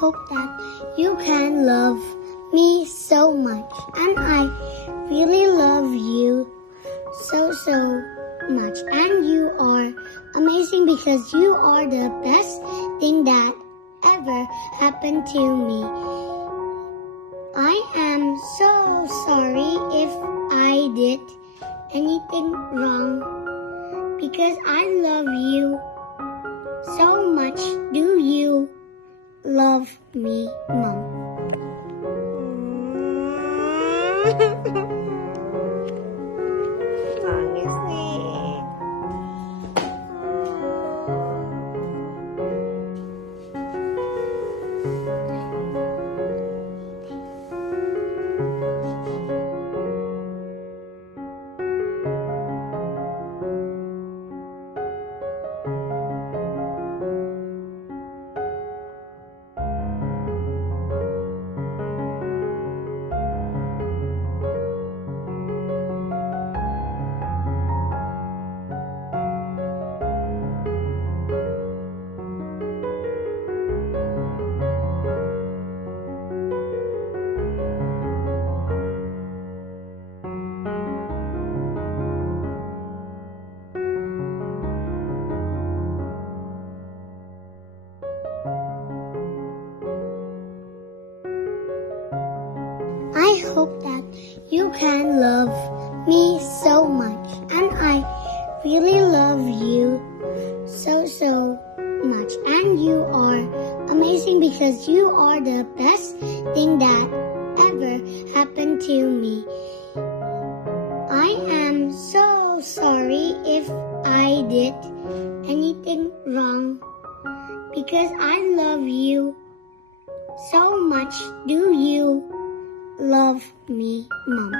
hope that you can love me so much. And I really love you so much. And you are amazing because you are the best thing that ever happened to me. I am so sorry if I did anything wrong because I love you so much. Do you love me, Mom? Nangis nih. I hope that you can love me so much. And I really love you so much. And you are amazing because you are the best thing that ever happened to me. I am so sorry if I did anything wrong because I love you so much. Do you love me, Mom?